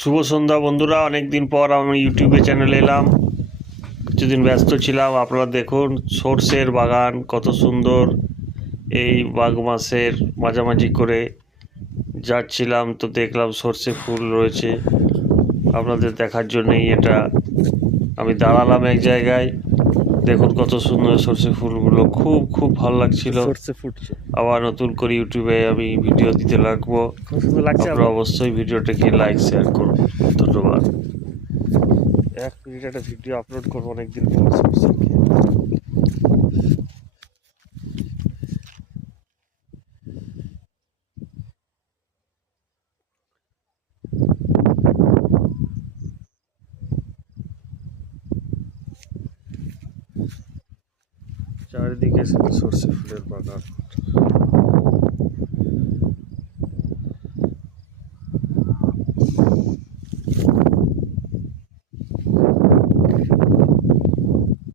শুভ সন্ধ্যা বন্ধুরা, অনেক দিন পর আমি ইউটিউবে চ্যানেলে এলাম। কিছুদিন ব্যস্ত ছিলাম। আপনারা দেখুন সর্ষের বাগান কত সুন্দর। এই মাঘ মাসের মাঝামাঝি করে যাচ্ছিলাম তো দেখলাম সর্ষে ফুল রয়েছে। আপনাদের দেখার জন্যই এটা আমি দাঁড়ালাম এক জায়গায়। দেখুন কত সুন্দর সর্ষে ফুলগুলো, খুব খুব ভালো লাগছিল। সর্ষে ফুটছে, আবার নতুন করে ইউটিউবে আমি ভিডিও দিতে লাগবো। খুব সুন্দর লাগছে। আপনারা অবশ্যই ভিডিওটাকে লাইক শেয়ার করুন। ধন্যবাদ। 1 মিনিট একটা ভিডিও আপলোড করবো অনেকদিন পর সর্ষে খেয়ে। চারিদিকে শুধু সর্ষে ফুলের বাগান।